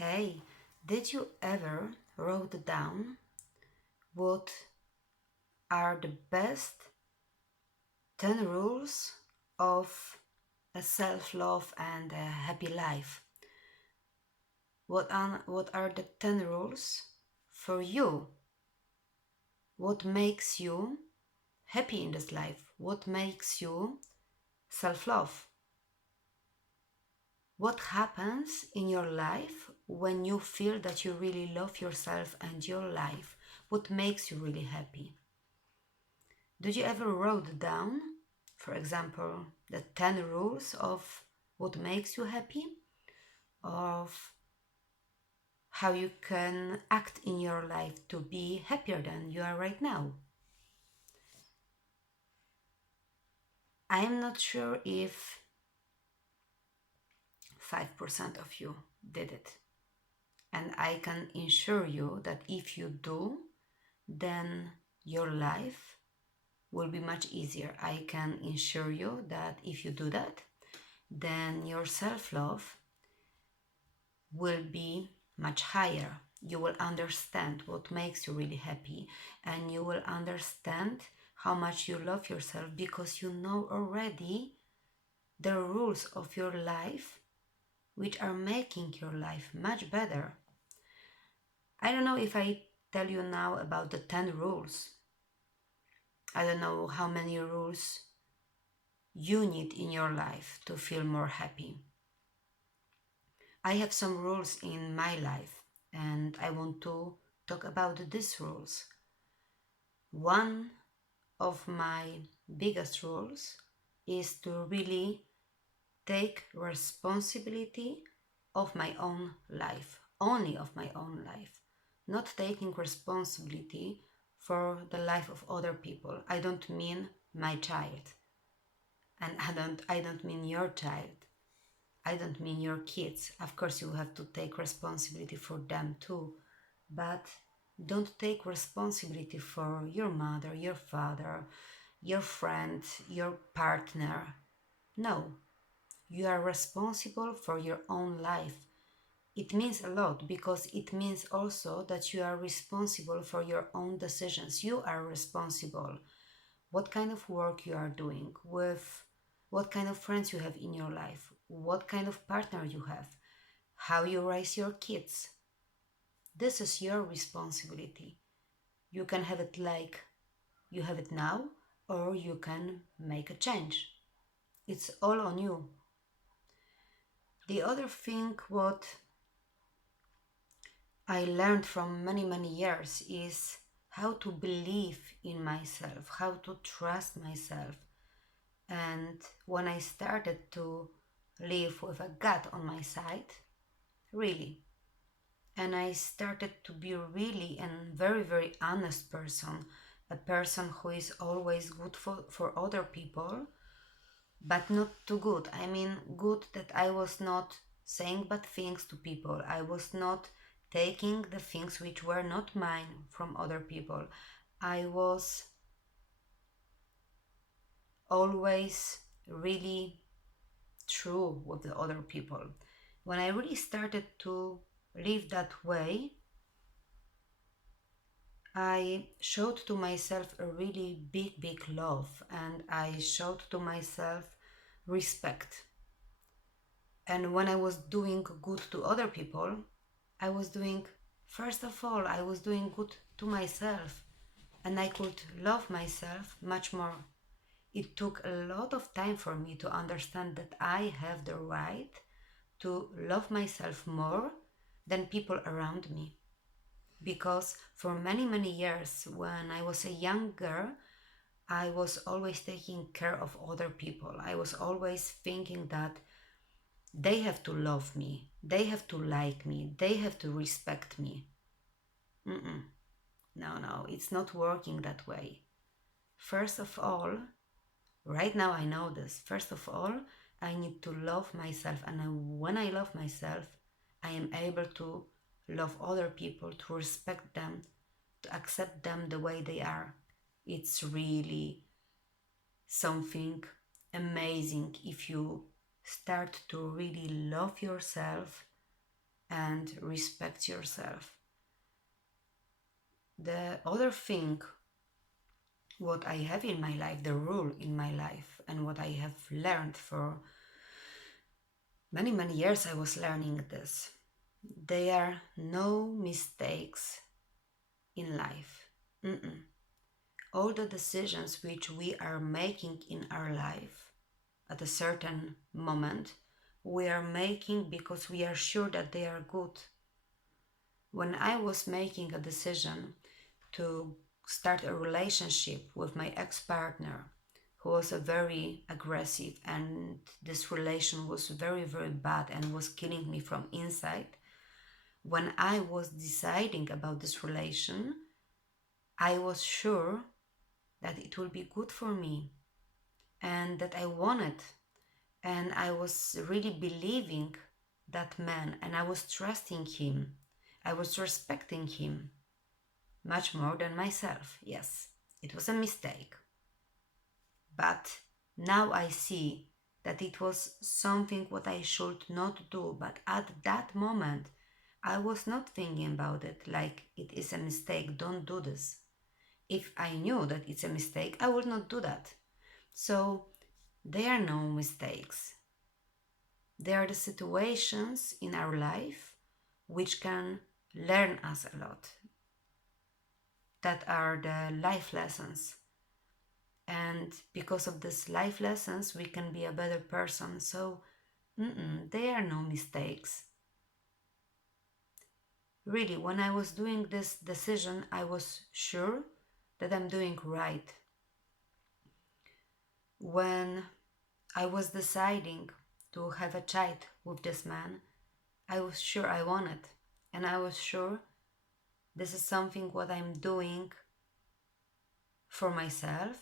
Hey, did you ever wrote down what are the best 10 rules of a self-love and a happy life? What are the 10 rules for you? What makes you happy in this life? What makes you self-love? What happens in your life when you feel that you really love yourself and your life? What makes you really happy? Did you ever wrote down, for example, the 10 rules of what makes you happy? Of how you can act in your life to be happier than you are right now? I am not sure if 5% of you did it. And I can assure you that if you do, then your life will be much easier. I can assure you that if you do that, then your self-love will be much higher. You will understand what makes you really happy, and you will understand how much you love yourself because you know already the rules of your life which are making your life much better. I don't know if I tell you now about the 10 rules. I don't know how many rules you need in your life to feel more happy. I have some rules in my life and I want to talk about these rules. One of my biggest rules is to really take responsibility of my own life, only of my own life, not taking responsibility for the life of other people. I don't mean my child, and I don't mean your child. I don't mean your kids. Of course, you have to take responsibility for them too, but don't take responsibility for your mother, your father, your friend, your partner. No, you are responsible for your own life. It means a lot because it means also that you are responsible for your own decisions. You are responsible what kind of work you are doing, with what kind of friends you have in your life, what kind of partner you have, how you raise your kids. This is your responsibility. You can have it like you have it now, or you can make a change. It's all on you. The other thing what I learned from many, many years is how to believe in myself, how to trust myself. And when I started to live with a God on my side, really, and I started to be really a very, very honest person, a person who is always good for other people, but not too good. I mean, good that I was not saying bad things to people. I was not taking the things which were not mine from other people. I was always really true with the other people. When I really started to live that way, I showed to myself a really big, big love, and I showed to myself respect. And when I was doing good to other people, I was doing, first of all, I was doing good to myself, and I could love myself much more. It took a lot of time for me to understand that I have the right to love myself more than people around me. Because for many, many years, when I was a young girl, I was always taking care of other people. I was always thinking that they have to love me, they have to like me, they have to respect me. Mm-mm. No, no, it's not working that way. First of all, right now I know this. First of all, I need to love myself, and when I love myself, I am able to love other people, to respect them, to accept them the way they are. It's really something amazing if you start to really love yourself and respect yourself. The other thing, what I have in my life, the rule in my life, and what I have learned for many, many years, I was learning this. There are no mistakes in life. Mm-mm. All the decisions which we are making in our life at a certain moment, we are making because we are sure that they are good. When I was making a decision to start a relationship with my ex-partner, who was a very aggressive, and this relation was very, very bad and was killing me from inside, when I was deciding about this relation, I was sure that it will be good for me and that I wanted. And I was really believing that man, and I was trusting him. I was respecting him much more than myself. Yes, it was a mistake. But now I see that it was something what I should not do. But at that moment, I was not thinking about it like it is a mistake, don't do this. If I knew that it's a mistake, I would not do that. So there are no mistakes. There are the situations in our life which can learn us a lot. That are the life lessons. And because of these life lessons, we can be a better person. So, there are no mistakes. Really, when I was doing this decision, I was sure that I'm doing right. When I was deciding to have a child with this man, I was sure I wanted. And I was sure this is something what I'm doing for myself,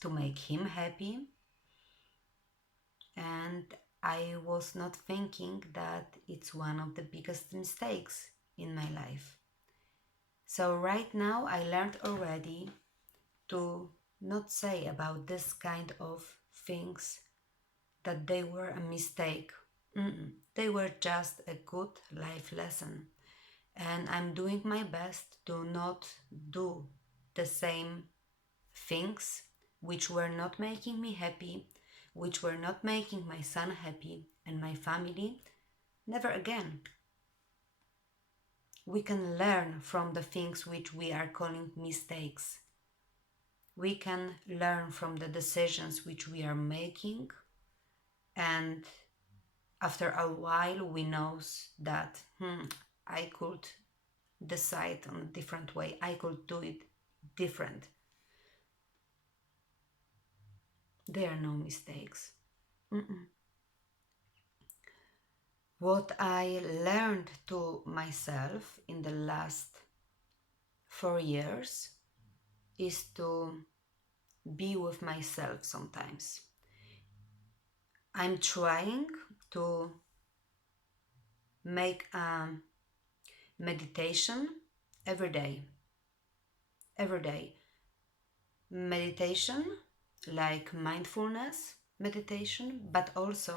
to make him happy. And I was not thinking that it's one of the biggest mistakes in my life. So right now I learned already to not say about this kind of things that they were a mistake. They were just a good life lesson. And I'm doing my best to not do the same things which were not making me happy, which were not making my son happy and my family. Never again. We can learn from the things which we are calling mistakes. We can learn from the decisions which we are making, and after a while we know that I could decide on a different way. I could do it different. There are no mistakes. What I learned to myself in the last 4 years is to be with myself sometimes. I'm trying to make a meditation every day. Every day. Meditation like mindfulness meditation, but also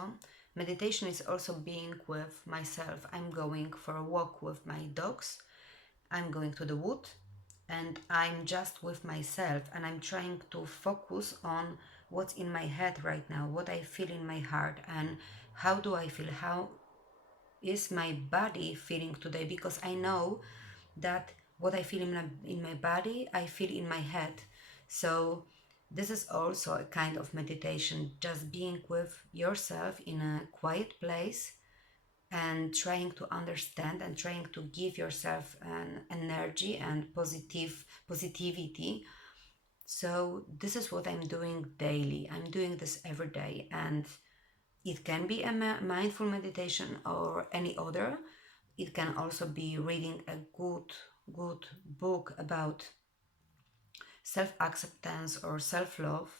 meditation is also being with myself. I'm going for a walk with my dogs. I'm going to the wood and I'm just with myself, and I'm trying to focus on what's in my head right now, what I feel in my heart, and how do I feel, how is my body feeling today, because I know that what I feel in my body, I feel in my head. So this is also a kind of meditation, just being with yourself in a quiet place and trying to understand and trying to give yourself an energy and positivity. So this is what I'm doing daily. I'm doing this every day, and it can be a mindful meditation or any other. It can also be reading a good book about self-acceptance or self-love.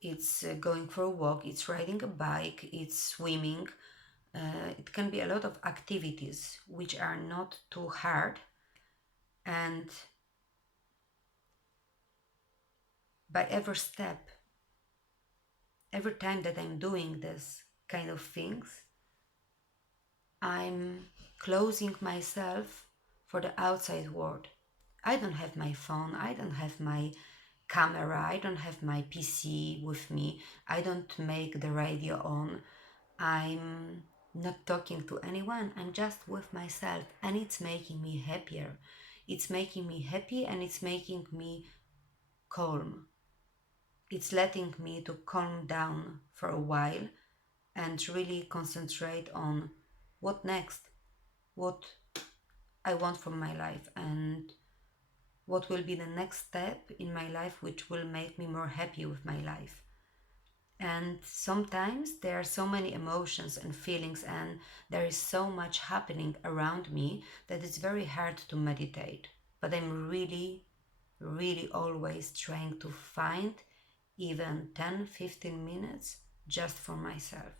It's going for a walk, it's riding a bike, it's swimming. It can be a lot of activities which are not too hard, and by every step, every time that I'm doing this kind of things, I'm closing myself for the outside world. I don't have my phone, I don't have my camera, I don't have my PC with me, I don't make the radio on, I'm not talking to anyone, I'm just with myself, and it's making me happier. It's making me happy and it's making me calm. It's letting me to calm down for a while and really concentrate on what next, what I want from my life, and what will be the next step in my life which will make me more happy with my life. And sometimes there are so many emotions and feelings, and there is so much happening around me that it's very hard to meditate. But I'm really, really always trying to find even 10-15 minutes just for myself,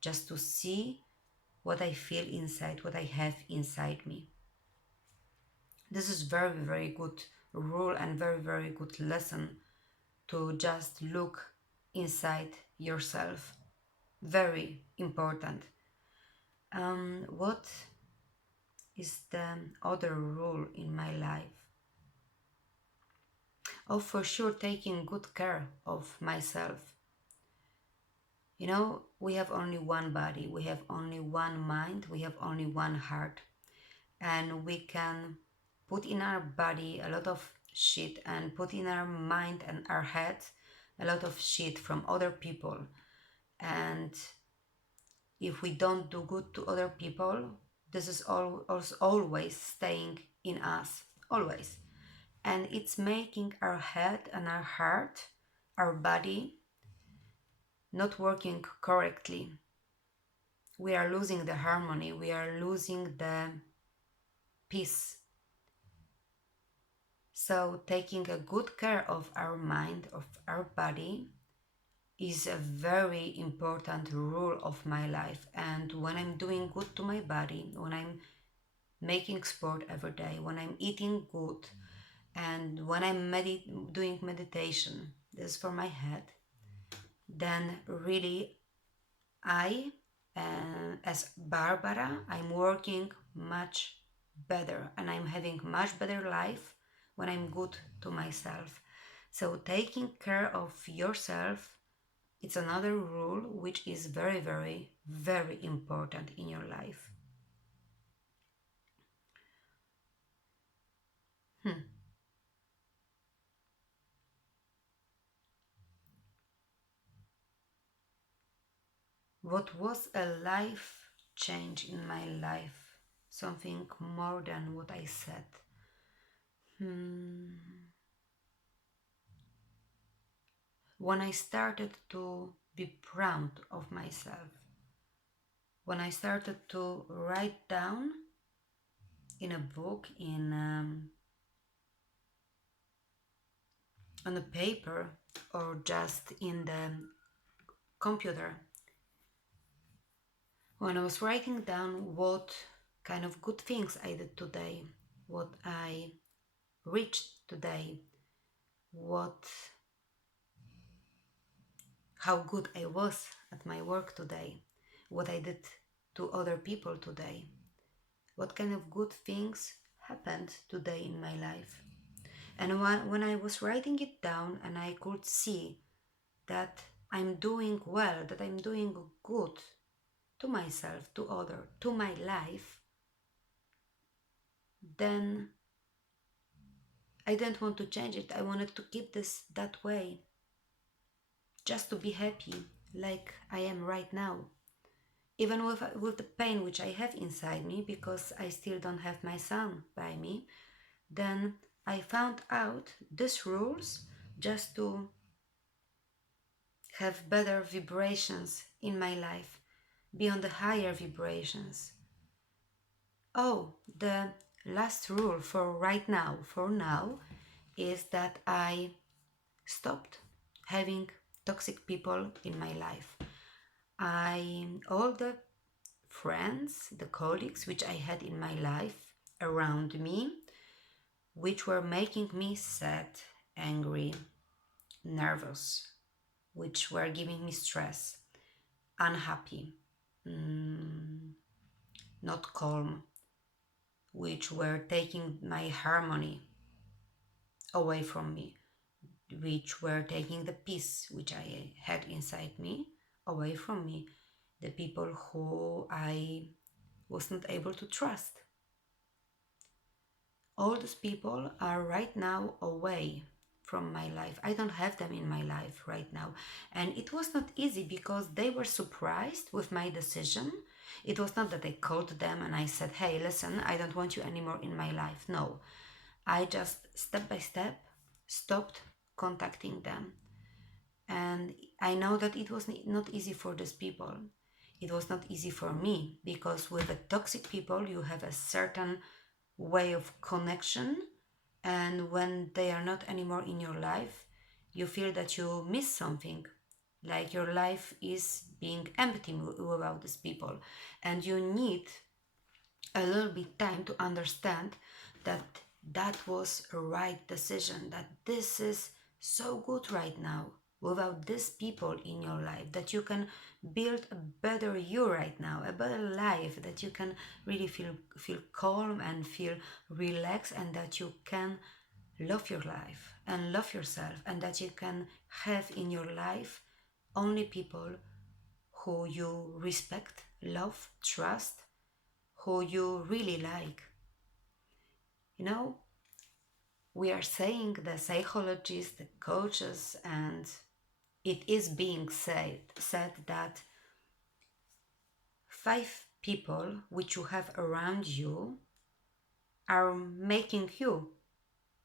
just to see what I feel inside, what I have inside me. This is very, very good rule and very, very good lesson to just look inside yourself. Very important. What is the other rule in my life? Oh, for sure, taking good care of myself. You know, we have only one body, we have only one mind, we have only one heart, and we can put in our body a lot of shit and put in our mind and our head a lot of shit from other people. And if we don't do good to other people, this is also always staying in us, always. And it's making our head and our heart, our body, not working correctly. We are losing the harmony, we are losing the peace. So, taking a good care of our mind, of our body, is a very important rule of my life. And when I'm doing good to my body, when I'm making sport every day, when I'm eating good, and when I'm doing meditation, this is for my head, then really I, as Barbara, I'm working much better and I'm having much better life when I'm good to myself. So taking care of yourself, it's another rule which is very, very, very important in your life. Hmm. What was a life change in my life? Something more than what I said. Hmm. When I started to be proud of myself, when I started to write down in a book, on a paper, or just in the computer, when I was writing down what kind of good things I did today, what I reached today, what how good I was at my work today, what I did to other people today, what kind of good things happened today in my life. And when I was writing it down and I could see that I'm doing well, that I'm doing good to myself, to other, to my life, then I didn't want to change it. I wanted to keep this that way, just to be happy like I am right now. Even with the pain which I have inside me because I still don't have my son by me, then I found out these rules just to have better vibrations in my life, be on the higher vibrations. Oh, the last rule for right now, for now, is that I stopped having toxic people in my life. All the friends, the colleagues which I had in my life around me, which were making me sad, angry, nervous, which were giving me stress, unhappy, not calm. which were taking my harmony away from me, which were taking the peace which I had inside me away from me, the people who I was not able to trust. All those people are right now away from my life. I don't have them in my life right now. And it was not easy because they were surprised with my decision. It was not that I called them and I said, hey, listen, I don't want you anymore in my life. No, I just step by step stopped contacting them. And I know that it was not easy for these people. It was not easy for me because with the toxic people, you have a certain way of connection, and when they are not anymore in your life, you feel that you miss something, like your life is being empty without these people, and you need a little bit time to understand that that was a right decision, that this is so good right now without these people in your life, that you can build a better you right now, a better life, that you can really feel calm and feel relaxed, and that you can love your life and love yourself, and that you can have in your life only people who you respect, love, trust, who you really like. You know, we are saying, the psychologists, the coaches, and it is being said that 5 people which you have around you are making you.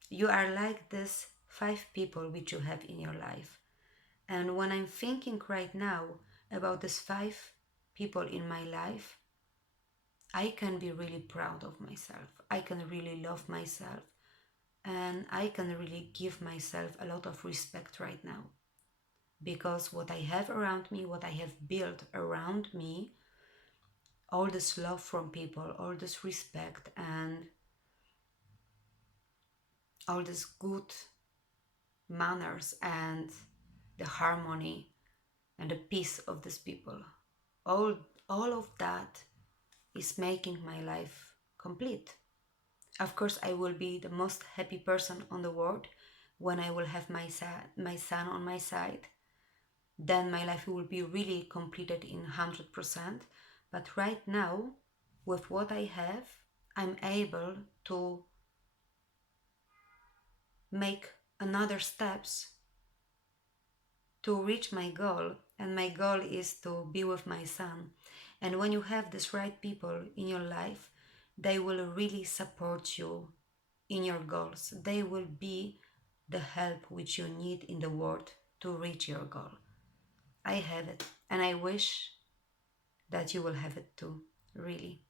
You are like this 5 people which you have in your life. And when I'm thinking right now about these 5 people in my life, I can be really proud of myself. I can really love myself. And I can really give myself a lot of respect right now. Because what I have around me, what I have built around me, all this love from people, all this respect, and all this good manners, and the harmony and the peace of these people, all, all of that is making my life complete. Of course, I will be the most happy person on the world when I will have my son on my side. Then my life will be really completed in 100%. But right now, with what I have, I'm able to make another steps to reach my goal. And my goal is to be with my son. And when you have these right people in your life, they will really support you in your goals. They will be the help which you need in the world to reach your goal. I have it, and I wish that you will have it too, really.